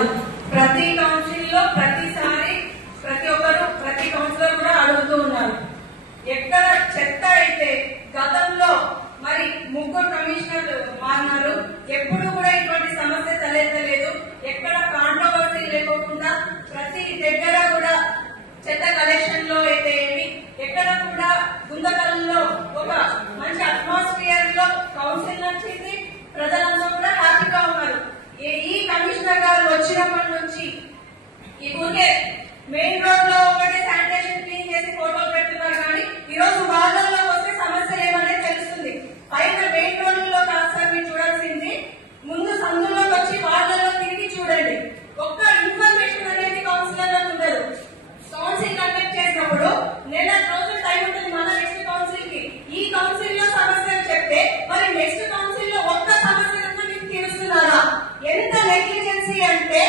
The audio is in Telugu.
కాదు, ప్రతి కౌన్సిల్ లో ప్రతిసారి ప్రతి ఒక్కరు ప్రతి కౌన్సిలర్ కూడా అడుగుతూ ఉన్నారు. ఎక్కడ చెత్త అయితే గతంలో మరి 3 కమిషనర్లు మారినారు, ఎప్పుడు కూడా ఇటువంటి సమస్య తలెత్తలేదు. ఎక్కడ కాంట్రవర్సీ లేకుండా ప్రతి దగ్గర కూడా చెత్త కలెక్షన్ లో అయితే ఏమి, ఎక్కడ కూడా గుంతకల్లో ఒక మంచి అట్మాస్ఫియర్ లో కౌన్సిల్ నచ్చింది, ప్రజలంతా కూడా హ్యాపీగా ఉన్నారు. ఈ కమిషనర్ గారు వచ్చినప్పటి నుంచి ఈ ఊరికే మెయిన్ రోడ్ లో ఒకటి శానిటేషన్ క్లీన్ చేసి ఫోటోలు పెడుతున్నారు, కానీ ఈ రోజు వార్డుల్లో వస్తే సమస్యలు ఏమనేది తెలుస్తుంది. పైన మెయిన్ రోడ్ లో కాదు సార్ మీరు చూడాల్సింది, ముందు సందులోకి వచ్చి వార్డుల్లో తిరిగి చూడండి. ఒక్క ఇన్ఫర్మేషన్ అనేది కౌన్సిలర్ ఉండదు. కౌన్సిల్ కండక్ట్ చేసినప్పుడు నెల రోజులు టైం ఉంటుంది మన నెక్స్ట్ కౌన్సిల్ కి. ఈ కౌన్సిల్ లో సమస్యలు చెప్తే మరి నెక్స్ట్ కౌన్సిల్ లో ఒక్క సమస్య మీకు తీరుస్తున్నారా? ఎంత నెగ్లిజెన్సీ అంటే